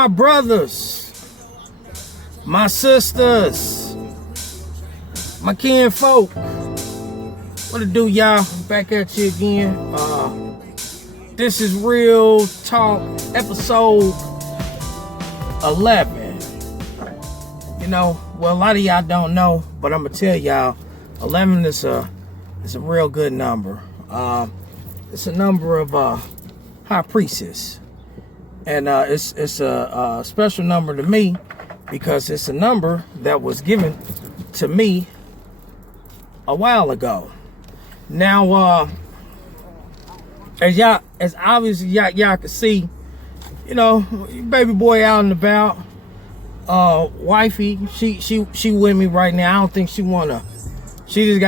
my brothers, my sisters, my kinfolk. What it do, y'all? Back at you again. This is Real Talk, episode 11. You know, well, a lot of y'all don't know, but I'm gonna tell y'all, 11 is a real good number. It's a number of high priestess, and it's a special number to me because it's a number that was given to me a while ago. Now, as obviously y'all can see, you know, baby boy out and about. Wifey, she with me right now. I don't think she wanna. She's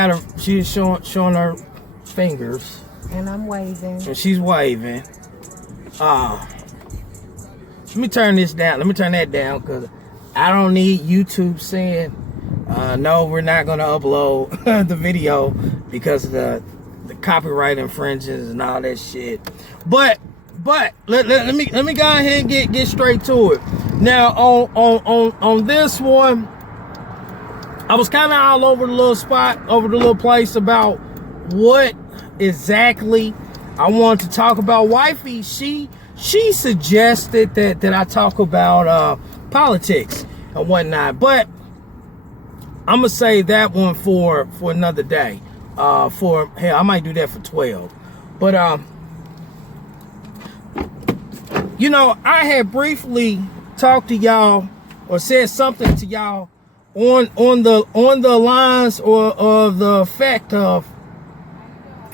showing her fingers. And I'm waving. And she's waving. Let me turn this down. Let me turn that down because I don't need YouTube saying, no, we're not gonna upload the video because of the copyright infringements and all that shit. But let me go ahead and get straight to it. Now on this one, I was kind of all over the little spot, over the little place about what exactly I wanted to talk about. Wifey, she suggested that I talk about politics and whatnot, but I'm gonna save that one for another day. Hell, I might do that for 12. But you know, I had briefly talked to y'all or said something to y'all on the lines or the fact of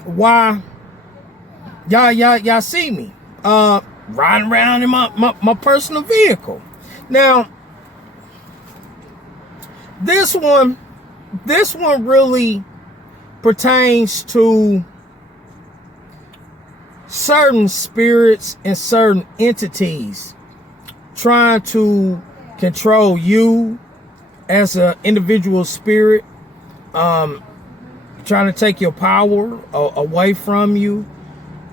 why y'all see me riding around in my personal vehicle. Now this one really pertains to certain spirits and certain entities trying to control you as an individual spirit, trying to take your power away from you.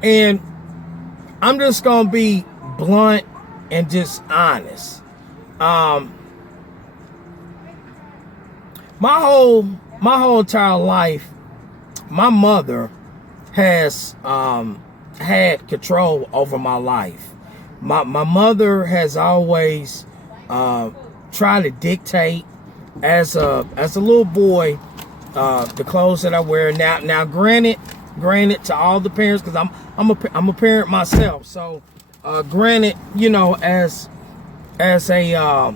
And I'm just gonna be blunt and just honest. My whole entire life, my mother has had control over my life. My mother has always tried to dictate as a little boy the clothes that I wear. Now granted to all the parents, because I'm a parent myself, so granted, you know, as a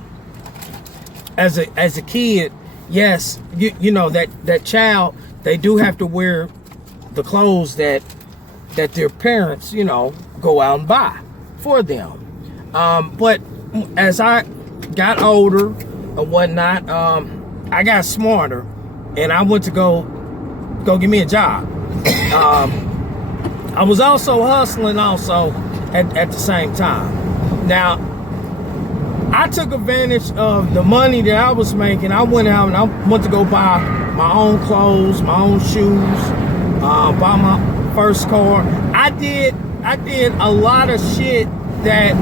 kid, yes, you know that child, they do have to wear the clothes that their parents, you know, go out and buy for them. But as I got older and whatnot, I got smarter, and I went to go get me a job. I was also hustling also at the same time. Now, I took advantage of the money that I was making. I went out and I went to go buy my own clothes, my own shoes, buy my first car. I did a lot of shit that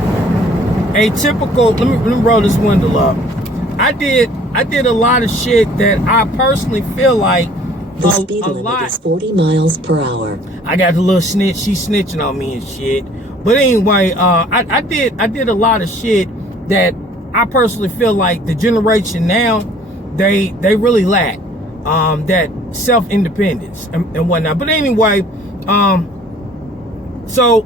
a typical, let me roll this window up. I did a lot of shit that I personally feel like the speed limit is 40 miles per hour. I got the little snitch, she's snitching on me and shit. But anyway, I did a lot of shit that I personally feel like the generation now, they really lack that self-independence and whatnot. But anyway, so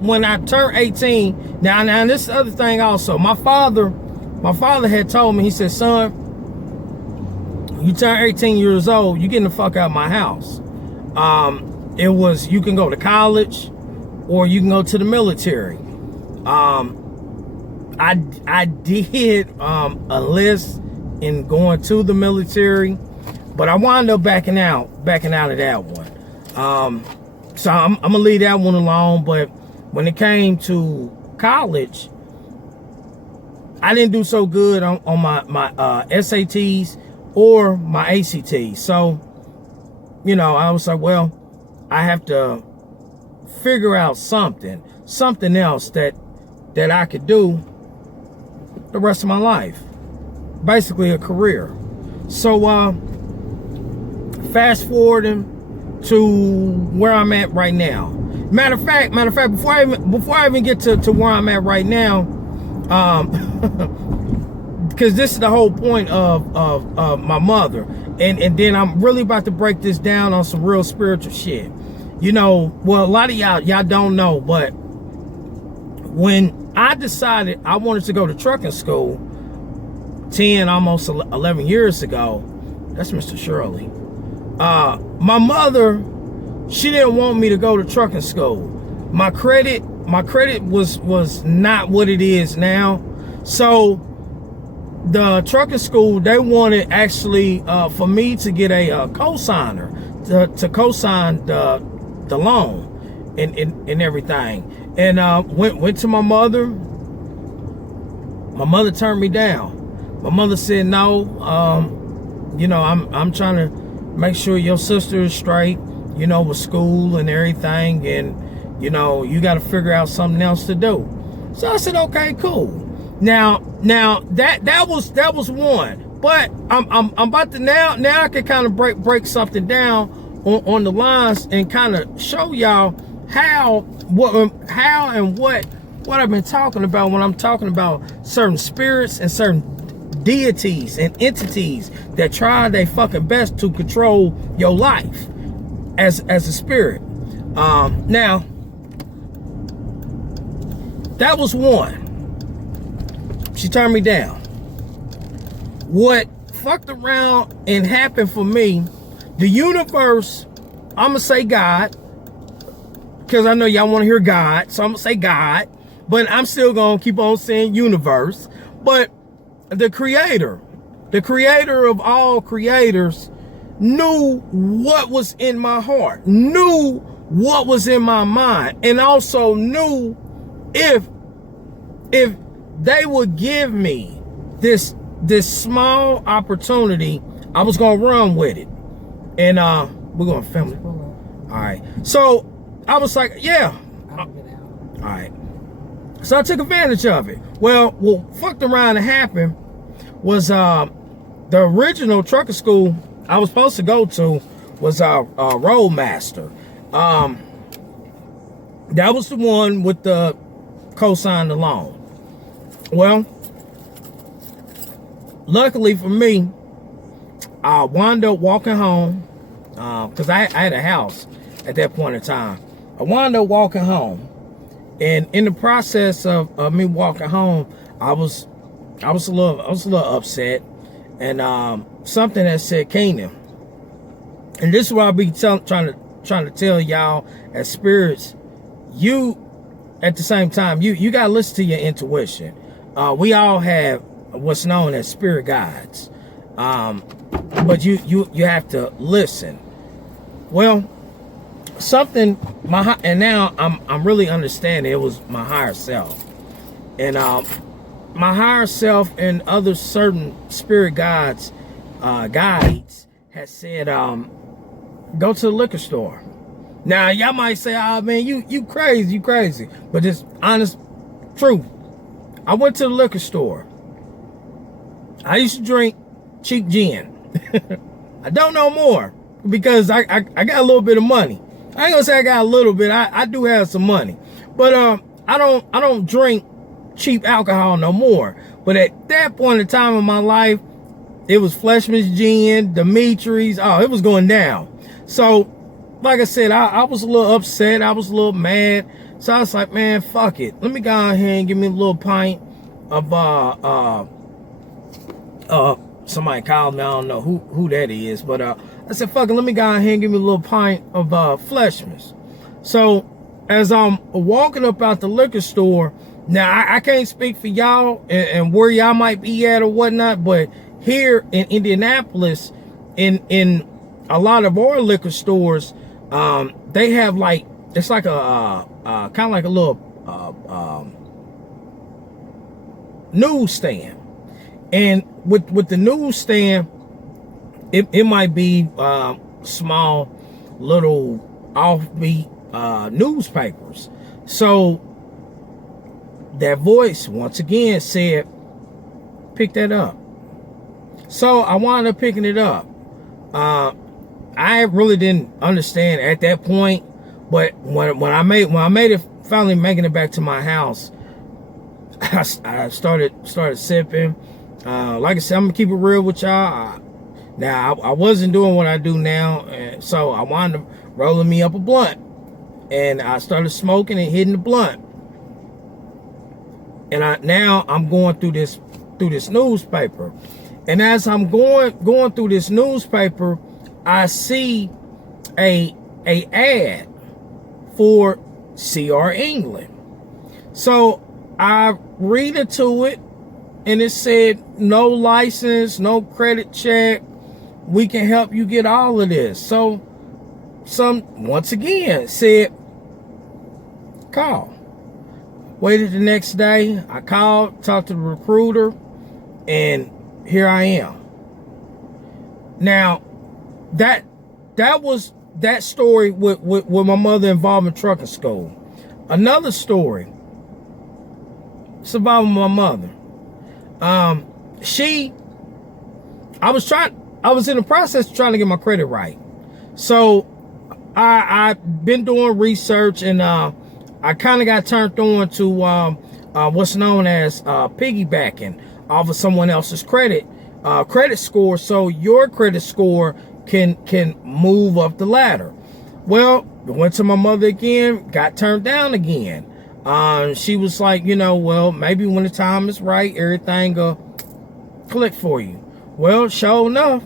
when I turned 18, now this is the other thing also. My father had told me, he said, son, you turn 18 years old, you getting the fuck out of my house. It was, you can go to college or you can go to the military. I did enlist in going to the military, but I wound up backing out of that one. So I'm gonna leave that one alone. But when it came to college, I didn't do so good on my SATs or my ACTs. So, you know, I was like, well, I have to figure out something else that I could do the rest of my life. Basically a career. So fast forwarding to where I'm at right now. Matter of fact, before I even get to where I'm at right now, because this is the whole point of my mother, and then I'm really about to break this down on some real spiritual shit. You know, well, a lot of y'all don't know, but when I decided I wanted to go to trucking school 10, almost 11 years ago, that's Mr. Shirley. My mother, she didn't want me to go to trucking school. My credit was not what it is now. So the trucking school, they wanted actually for me to get a cosigner to cosign the loan and everything. And went to my mother. My mother turned me down. My mother said, no, you know, I'm trying to make sure your sister is straight, you know, with school and everything, and you know, you got to figure out something else to do. So I said, okay, cool. Now that was one, but I'm about to now I can kind of break something down on the lines and kind of show y'all how and what I've been talking about when I'm talking about certain spirits and certain deities and entities that try their fucking best to control your life as a spirit. Now that was one. She turned me down. What fucked around and happened for me, the universe, I'm gonna say God, because I know y'all want to hear God, so I'm gonna say God, but I'm still gonna keep on saying universe. But the creator of all creators, knew what was in my heart, knew what was in my mind, and also knew if they would give me this small opportunity, I was gonna run with it. And we're gonna film it. All right. So I was like, yeah. All right. So I took advantage of it. Well, what fucked around and happened was the original trucker school I was supposed to go to was Roadmaster. That was the one with the cosign the loan. Well, luckily for me, I wound up walking home because I had a house at that point in time. I wound up walking home, and in the process of me walking home, I was a little upset, and something that said Kingdom. And this is what I'll be trying to tell y'all as spirits. You, at the same time, you gotta listen to your intuition. We all have what's known as spirit guides, but you have to listen. Well, something and now I'm really understanding it was my higher self, and my higher self and other certain spirit guides had said, go to the liquor store. Now y'all might say, oh man, you crazy, but it's honest truth. I went to the liquor store. I used to drink cheap gin. I don't know more because I got a little bit of money. I ain't gonna say I got a little bit. I do have some money, but I don't drink cheap alcohol no more. But at that point in time in my life, it was Fleshman's Gin, Dimitri's. Oh, it was going down. So, like I said, I was a little upset. I was a little mad. So I was like, man, fuck it. Let me go ahead and give me a little pint of somebody called me. I don't know who that is, but I said, fuck it. Let me go ahead and give me a little pint of Fleshman's. So as I'm walking up out the liquor store, now I can't speak for y'all and where y'all might be at or whatnot, but here in Indianapolis, in a lot of our liquor stores, they have like, it's like a kind of like a little newsstand, and with the newsstand, it might be small little offbeat newspapers. So that voice once again said, pick that up. So I wound up picking it up. I really didn't understand at that point, but when I made it, finally making it back to my house, I started sipping. Like I said, I'm gonna keep it real with y'all. Now I wasn't doing what I do now, and so I wound up rolling me up a blunt, and I started smoking and hitting the blunt. And now I'm going through this newspaper, and as I'm going through this newspaper, I see a ad for CR England. So I read into it, and it said no license, no credit check. We can help you get all of this. So once again said call. Waited the next day. I called, talked to the recruiter, and here I am. Now, that was that story with my mother involved in trucking school. Another story, it's about my mother. I was in the process of trying to get my credit right. So I've been doing research, and I kind of got turned on to what's known as piggybacking off of someone else's credit score, so your credit score can move up the ladder. Well, went to my mother again, got turned down again. She was like, well, maybe when the time is right, everything will click for you. Well, sure enough,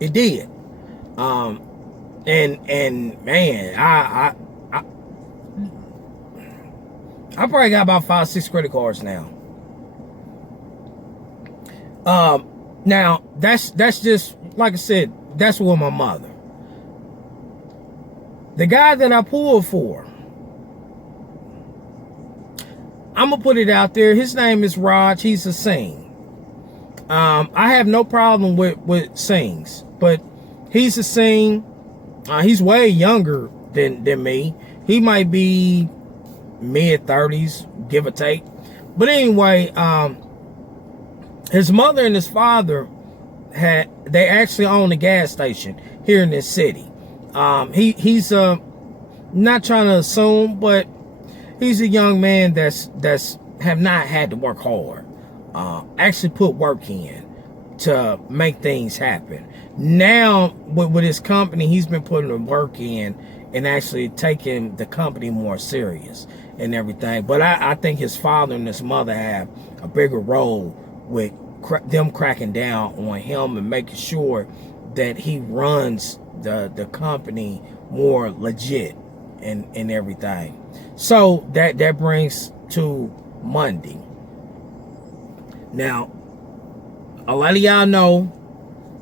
it did. And man, I probably got about 5-6 credit cards now. Now that's just, like I said, that's with my mother. The guy that I pulled for, I'm gonna put it out there. His name is Raj. He's a Singh. I have no problem with Singhs, but he's a Singh. He's way younger than me. He might be mid-30s, give or take. But anyway, his mother and his father they actually own a gas station here in this city. He's not trying to assume, but he's a young man that's have not had to work hard. Actually put work in to make things happen. Now with his company, he's been putting the work in and actually taking the company more serious and everything. But I think his father and his mother have a bigger role with them cracking down on him and making sure that he runs the company more legit and everything. So that brings to Monday. Now, a lot of y'all know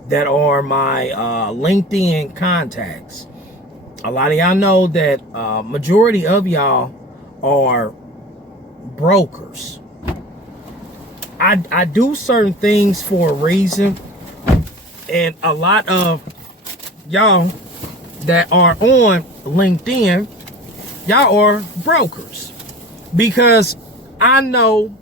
that are my LinkedIn contacts. A lot of y'all know that majority of y'all are brokers. I do certain things for a reason, and a lot of y'all that are on LinkedIn, y'all are brokers, because I know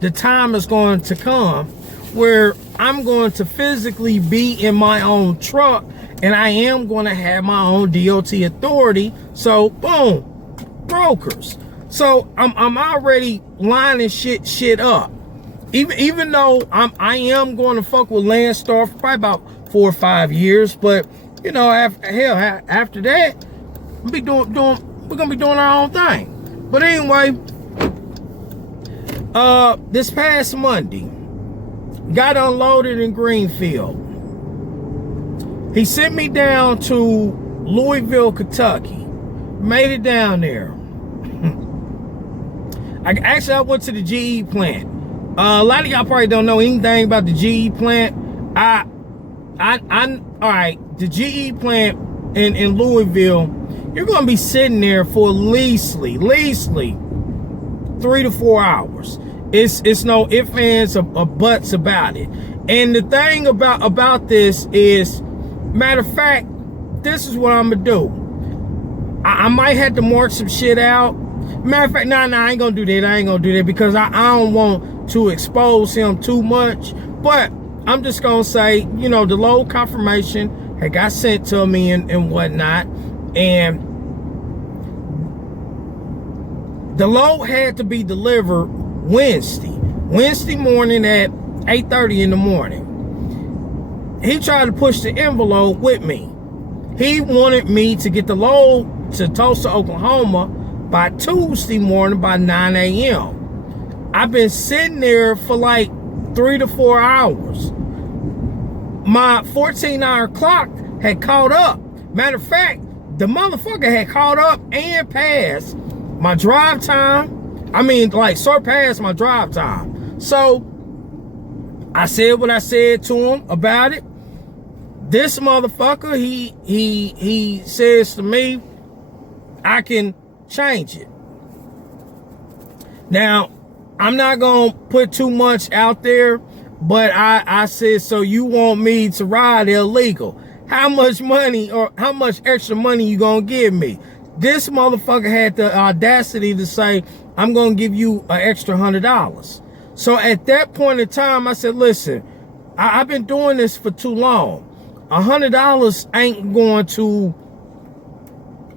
the time is going to come where I'm going to physically be in my own truck, and I am going to have my own DOT authority. So boom, brokers. So I'm already lining shit up. Even though I am going to fuck with Landstar for probably about 4 or 5 years, but after that, we're gonna be doing our own thing. But anyway, this past Monday, got unloaded in Greenfield. He sent me down to Louisville, Kentucky. Made it down there. I went to the GE plant. A lot of y'all probably don't know anything about the GE plant. All right, the GE plant in Louisville, you're gonna be sitting there for leastly 3 to 4 hours. It's no ifs, ands, or buts about it. And the thing about this is, matter of fact, this is what I'm gonna do. I might have to mark some shit out. Matter of fact, nah, I ain't gonna do that. Because I don't want to expose him too much, but I'm just gonna say, you know, the load confirmation had got sent to me and whatnot, and the load had to be delivered Wednesday morning at 8:30 in the morning. He tried to push the envelope with me. He wanted me to get the load to Tulsa, Oklahoma by Tuesday morning by 9 a.m. I've been sitting there for like 3 to 4 hours. My 14-hour clock had caught up. Matter of fact, the motherfucker had caught up and passed my drive time. I mean, like, surpassed my drive time. So I said what I said to him about it. This motherfucker, he says to me, I can change it. Now, I'm not gonna put too much out there, but I said, so you want me to ride illegal? How much money or how much extra money you gonna give me? This motherfucker had the audacity to say, I'm gonna give you an extra $100. So at that point in time, I said, listen, I've been doing this for too long. $100 ain't going to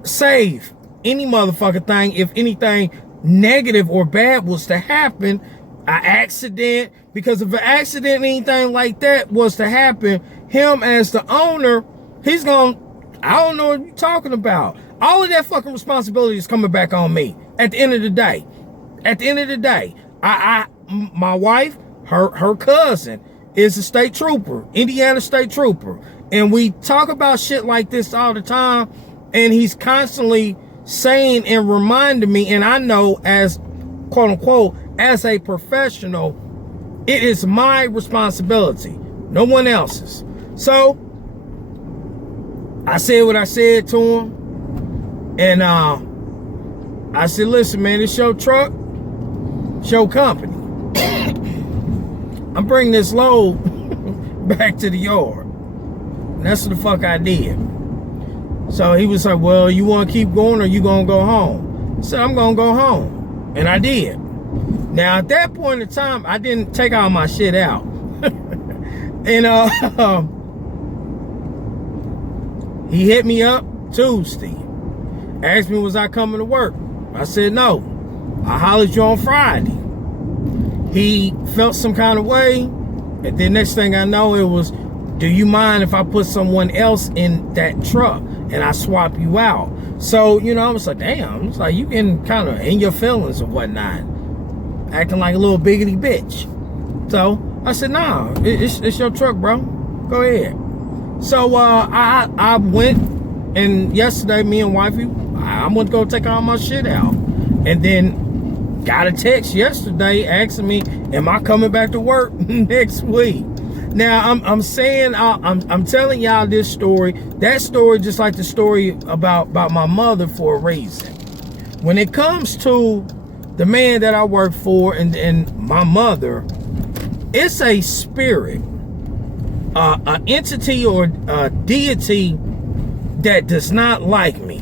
save any motherfucking thing. If anything negative or bad was to happen, an accident, because if an accident, anything like that was to happen, him as the owner, he's gonna, I don't know what you're talking about. All of that fucking responsibility is coming back on me at the end of the day. At the end of the day, my wife, her cousin is a state trooper, Indiana state trooper. And we talk about shit like this all the time. And he's constantly saying and reminding me, and I know as, quote unquote, as a professional, it is my responsibility, no one else's. So I said what I said to him. And I said, listen, man, it's your truck, it's your company. I'm bringing this load back to the yard. And that's what the fuck I did. So he was like, well, you want to keep going or you going to go home? I said, I'm going to go home. And I did. Now, at that point in time, I didn't take all my shit out. And he hit me up Tuesday. Asked me, was I coming to work? I said, no. I hollered you on Friday. He felt some kind of way. And then next thing I know, it was, do you mind if I put someone else in that truck and I swap you out? So, you know, I was like, damn. It's like, you getting kind of in your feelings or whatnot. Acting like a little biggity bitch. So I said, nah, it's your truck, bro. Go ahead. So I went, and yesterday, me and wifey, I went to go take all my shit out. And then got a text yesterday asking me, am I coming back to work next week? Now, I'm saying, I'm telling y'all this story. That story, just like the story about my mother, for a reason. When it comes to the man that I work for and my mother, it's a spirit, an entity or a deity that does not like me.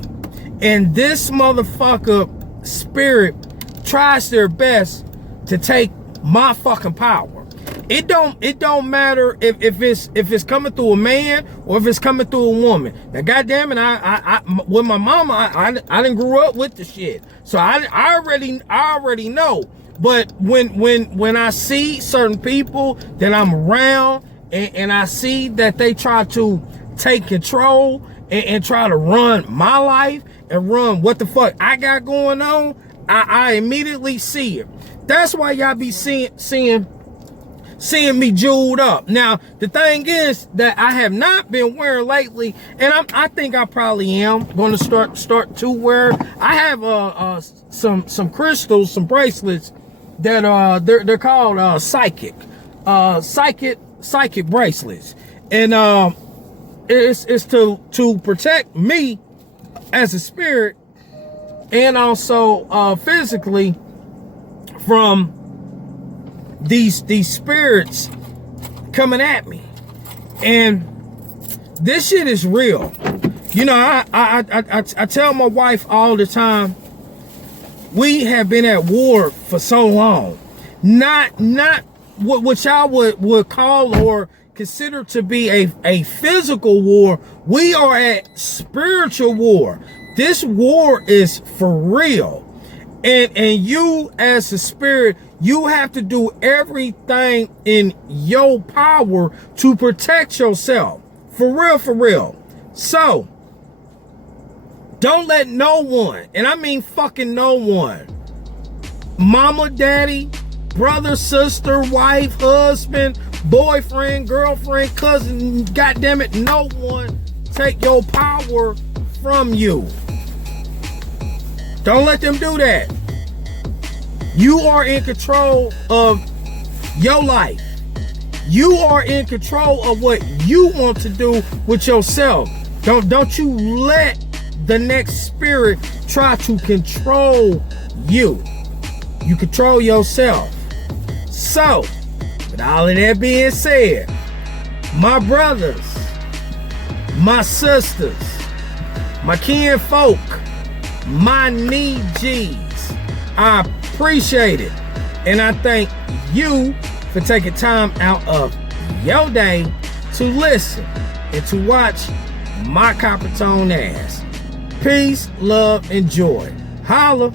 And this motherfucker spirit tries their best to take my fucking power. It don't matter if it's coming through a man or if it's coming through a woman. Now, goddamn it, I with my mama, I didn't grow up with the shit, so I already know. But when I see certain people that I'm around and I see that they try to take control and try to run my life and run what the fuck I got going on, I immediately see it. That's why y'all be seeing me jeweled up. Now, the thing is that I have not been wearing lately, and I think I probably am going to start to wear. I have some crystals, some bracelets that they're called psychic bracelets, and it's to protect me as a spirit and also physically from these spirits coming at me. And this shit is real. You know, I tell my wife all the time, we have been at war for so long Not what y'all would call or consider to be a physical war. We are at spiritual war. This war is for real. And you as a spirit, you have to do everything in your power to protect yourself. For real, for real. So, don't let no one, and I mean fucking no one, mama, daddy, brother, sister, wife, husband, boyfriend, girlfriend, cousin, goddammit, no one take your power from you. Don't let them do that. You are in control of your life. You are in control of what you want to do with yourself. Don't you let the next spirit try to control you. You control yourself. So, with all of that being said, my brothers, my sisters, my kinfolk, my knee G's, I appreciate it. And I thank you for taking time out of your day to listen and to watch my copper tone ass. Peace, love, and joy. Holla.